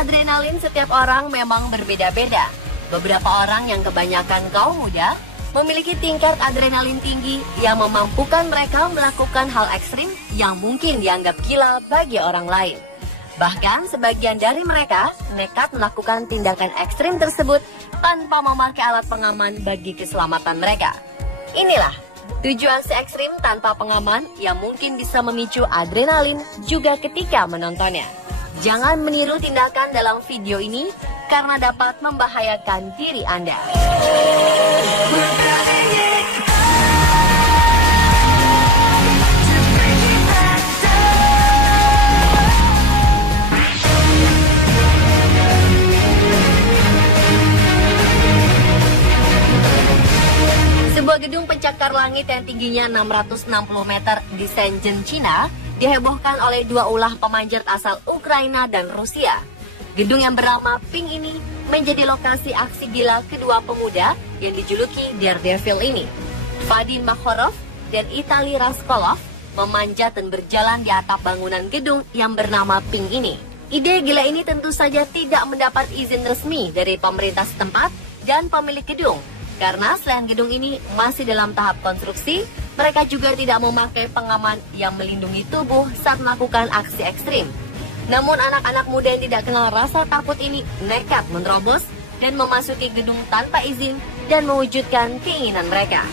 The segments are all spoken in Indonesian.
adrenalin setiap orang memang berbeda-beda. Beberapa orang yang kebanyakan kaum muda memiliki tingkat adrenalin tinggi yang memampukan mereka melakukan hal ekstrim yang mungkin dianggap gila bagi orang lain. Bahkan sebagian dari mereka nekat melakukan tindakan ekstrim tersebut tanpa memakai alat pengaman bagi keselamatan mereka. Inilah 7 aksi ekstrim tanpa pengaman yang mungkin bisa memicu adrenalin juga ketika menontonnya. Jangan meniru tindakan dalam video ini karena dapat membahayakan diri Anda. Sebuah gedung pencakar langit yang tingginya 660 meter di Shenzhen, China, dihebohkan oleh 2 ulah pemanjat asal Ukraina dan Rusia. Gedung yang bernama Pink ini menjadi lokasi aksi gila kedua pemuda yang dijuluki Daredevil ini. Vadim Makhorov dan Itali Raskolov memanjat dan berjalan di atap bangunan gedung yang bernama Pink ini. Ide gila ini tentu saja tidak mendapat izin resmi dari pemerintah setempat dan pemilik gedung. Karena selain gedung ini masih dalam tahap konstruksi, mereka juga tidak memakai pengaman yang melindungi tubuh saat melakukan aksi ekstrim. Namun anak-anak muda yang tidak kenal rasa takut ini nekat menerobos dan memasuki gedung tanpa izin dan mewujudkan keinginan mereka.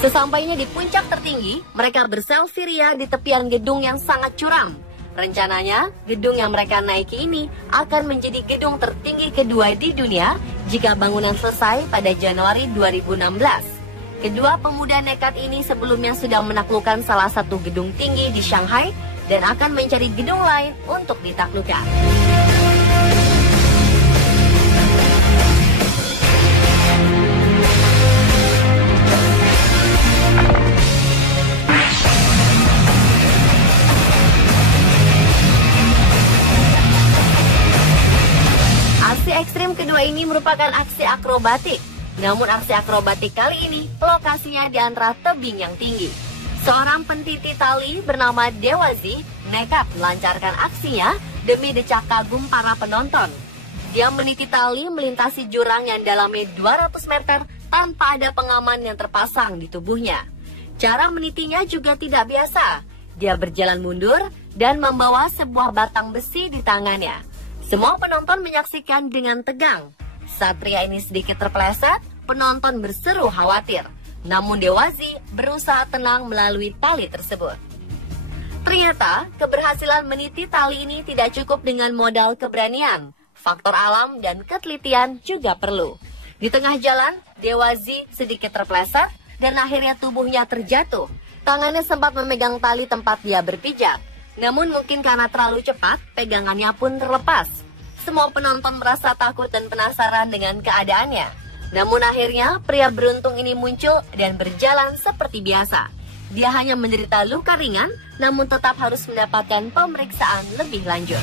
Sesampainya di puncak tertinggi, mereka berselfie ria di tepian gedung yang sangat curam. Rencananya, gedung yang mereka naiki ini akan menjadi gedung tertinggi kedua di dunia jika bangunan selesai pada Januari 2016. Kedua pemuda nekat ini sebelumnya sudah menaklukkan salah satu gedung tinggi di Shanghai dan akan mencari gedung lain untuk ditaklukkan. Aksi ekstrim kedua ini merupakan aksi akrobatik. Namun aksi akrobatik kali ini lokasinya di antara tebing yang tinggi. Seorang pentiti tali bernama Dewazi nekat melancarkan aksinya demi decak kagum para penonton. Dia meniti tali melintasi jurang yang dalamnya 200 meter tanpa ada pengaman yang terpasang di tubuhnya. Cara menitinya juga tidak biasa. Dia berjalan mundur dan membawa sebuah batang besi di tangannya. Semua penonton menyaksikan dengan tegang. Saat pria ini sedikit terpeleset, penonton berseru khawatir. Namun Dewazi berusaha tenang melalui tali tersebut. Ternyata, keberhasilan meniti tali ini tidak cukup dengan modal keberanian. Faktor alam dan ketelitian juga perlu. Di tengah jalan, Dewazi sedikit terpeleset dan akhirnya tubuhnya terjatuh. Tangannya sempat memegang tali tempat dia berpijak. Namun mungkin karena terlalu cepat, pegangannya pun terlepas. Semua penonton merasa takut dan penasaran dengan keadaannya. Namun akhirnya pria beruntung ini muncul dan berjalan seperti biasa. Dia hanya menderita luka ringan, namun tetap harus mendapatkan pemeriksaan lebih lanjut.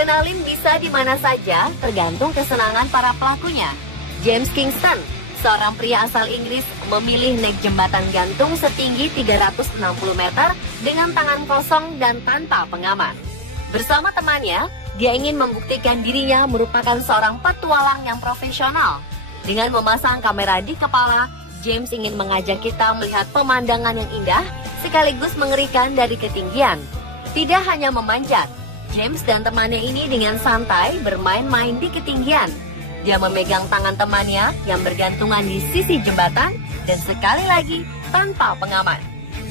Adrenalin bisa di mana saja, tergantung kesenangan para pelakunya. James Kingston, seorang pria asal Inggris, memilih naik jembatan gantung setinggi 360 meter dengan tangan kosong dan tanpa pengaman. Bersama temannya, dia ingin membuktikan dirinya merupakan seorang petualang yang profesional. Dengan memasang kamera di kepala, James ingin mengajak kita melihat pemandangan yang indah sekaligus mengerikan dari ketinggian. Tidak hanya memanjat, James dan temannya ini dengan santai bermain-main di ketinggian. Dia memegang tangan temannya yang bergantungan di sisi jembatan dan sekali lagi tanpa pengaman.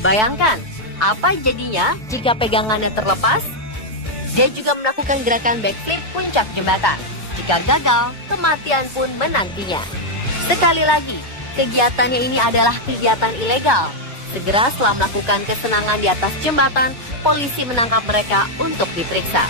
Bayangkan, apa jadinya jika pegangannya terlepas? Dia juga melakukan gerakan backflip puncak jembatan. Jika gagal, kematian pun menantinya. Sekali lagi, kegiatannya ini adalah kegiatan ilegal. Segera setelah melakukan kesenangan di atas jembatan, polisi menangkap mereka untuk diperiksa.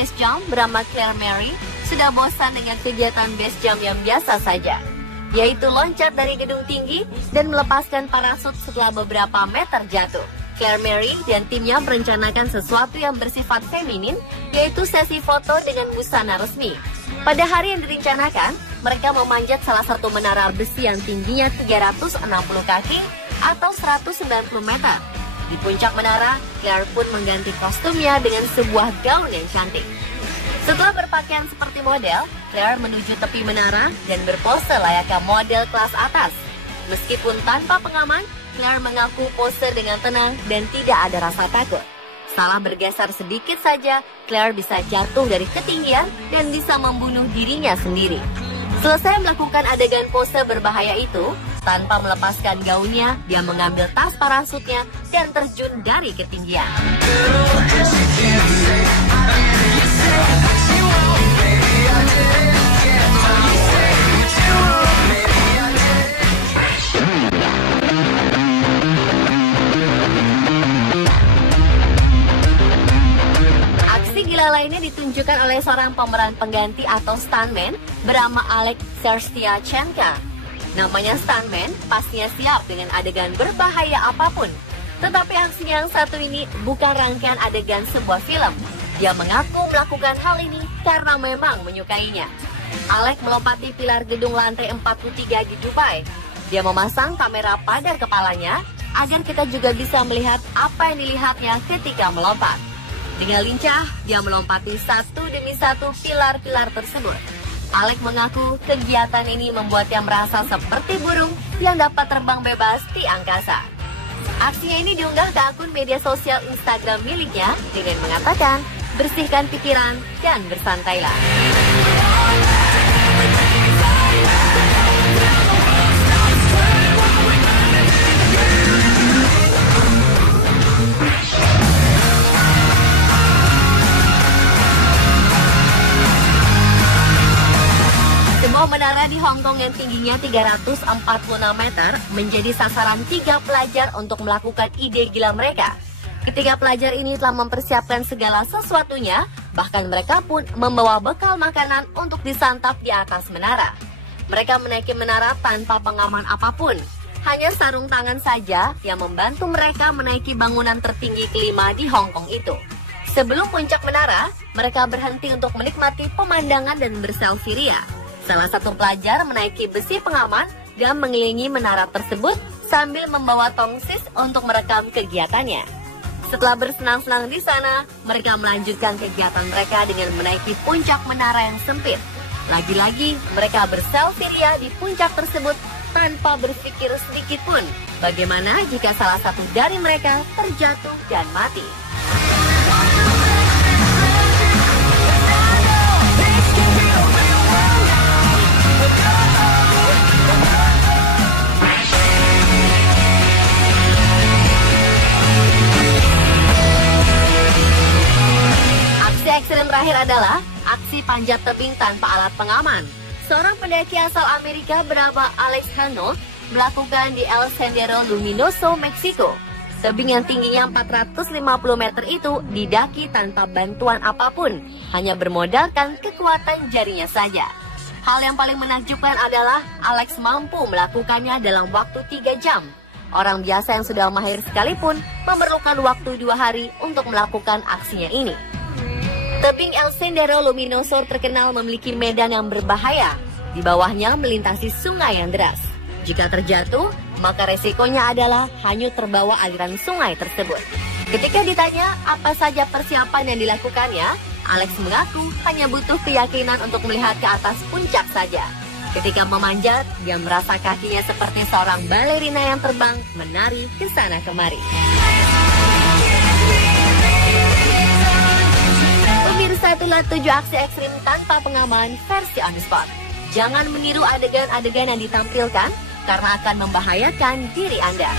base jump bernama Claire Mary sudah bosan dengan kegiatan base jump yang biasa saja, yaitu loncat dari gedung tinggi dan melepaskan parasut setelah beberapa meter jatuh. Claire Mary dan timnya merencanakan sesuatu yang bersifat feminin, yaitu sesi foto dengan busana resmi. Pada hari yang direncanakan, mereka memanjat salah satu menara besi yang tingginya 360 kaki atau 190 meter. Di puncak menara, Claire pun mengganti kostumnya dengan sebuah gaun yang cantik. Setelah berpakaian seperti model, Claire menuju tepi menara dan berpose layaknya model kelas atas. Meskipun tanpa pengaman, Claire mengaku pose dengan tenang dan tidak ada rasa takut. Salah bergeser sedikit saja, Claire bisa jatuh dari ketinggian dan bisa membunuh dirinya sendiri. Selesai melakukan adegan pose berbahaya itu, tanpa melepaskan gaunnya, dia mengambil tas parasutnya dan terjun dari ketinggian. Aksi gila lainnya ditunjukkan oleh seorang pemeran pengganti atau stuntman bernama Alex Serstyachenka. Namanya stuntman, pastinya siap dengan adegan berbahaya apapun. Tetapi aksinya yang satu ini bukan rangkaian adegan sebuah film. Dia mengaku melakukan hal ini karena memang menyukainya. Alex melompati pilar gedung lantai 43 di Dubai. Dia memasang kamera pada kepalanya agar kita juga bisa melihat apa yang dilihatnya ketika melompat. Dengan lincah, dia melompati satu demi satu pilar-pilar tersebut. Alex mengaku kegiatan ini membuatnya merasa seperti burung yang dapat terbang bebas di angkasa. Aksinya ini diunggah ke akun media sosial Instagram miliknya dengan mengatakan, bersihkan pikiran dan bersantailah. Sebuah menara di Hong Kong yang tingginya 346 meter menjadi sasaran 3 pelajar untuk melakukan ide gila mereka. Ketiga pelajar ini telah mempersiapkan segala sesuatunya, bahkan mereka pun membawa bekal makanan untuk disantap di atas menara. Mereka menaiki menara tanpa pengaman apapun, hanya sarung tangan saja yang membantu mereka menaiki bangunan tertinggi kelima di Hong Kong itu. Sebelum puncak menara, mereka berhenti untuk menikmati pemandangan dan berselfie ria. Salah satu pelajar menaiki besi pengaman dan mengelilingi menara tersebut sambil membawa tongsis untuk merekam kegiatannya. Setelah bersenang-senang di sana, mereka melanjutkan kegiatan mereka dengan menaiki puncak menara yang sempit. Lagi-lagi, mereka berselfie ria di puncak tersebut tanpa berpikir sedikit pun bagaimana jika salah satu dari mereka terjatuh dan mati. Ekstrem terakhir adalah aksi panjat tebing tanpa alat pengaman. Seorang pendaki asal Amerika bernama Alex Honnold melakukan di El Sendero Luminoso, Meksiko. Tebing yang tingginya 450 meter itu didaki tanpa bantuan apapun, hanya bermodalkan kekuatan jarinya saja. Hal yang paling menakjubkan adalah Alex mampu melakukannya dalam waktu 3 jam. Orang biasa yang sudah mahir sekalipun memerlukan waktu 2 hari untuk melakukan aksinya ini. Tebing El Sendero Luminoso terkenal memiliki medan yang berbahaya. Di bawahnya melintasi sungai yang deras. Jika terjatuh, maka resikonya adalah hanyut terbawa aliran sungai tersebut. Ketika ditanya apa saja persiapan yang dilakukannya, Alex mengaku hanya butuh keyakinan untuk melihat ke atas puncak saja. Ketika memanjat, dia merasa kakinya seperti seorang balerina yang terbang menari ke sana kemari. Pemirsa, itulah 7 aksi ekstrim tanpa pengaman versi on the spot. Jangan meniru adegan-adegan yang ditampilkan karena akan membahayakan diri Anda.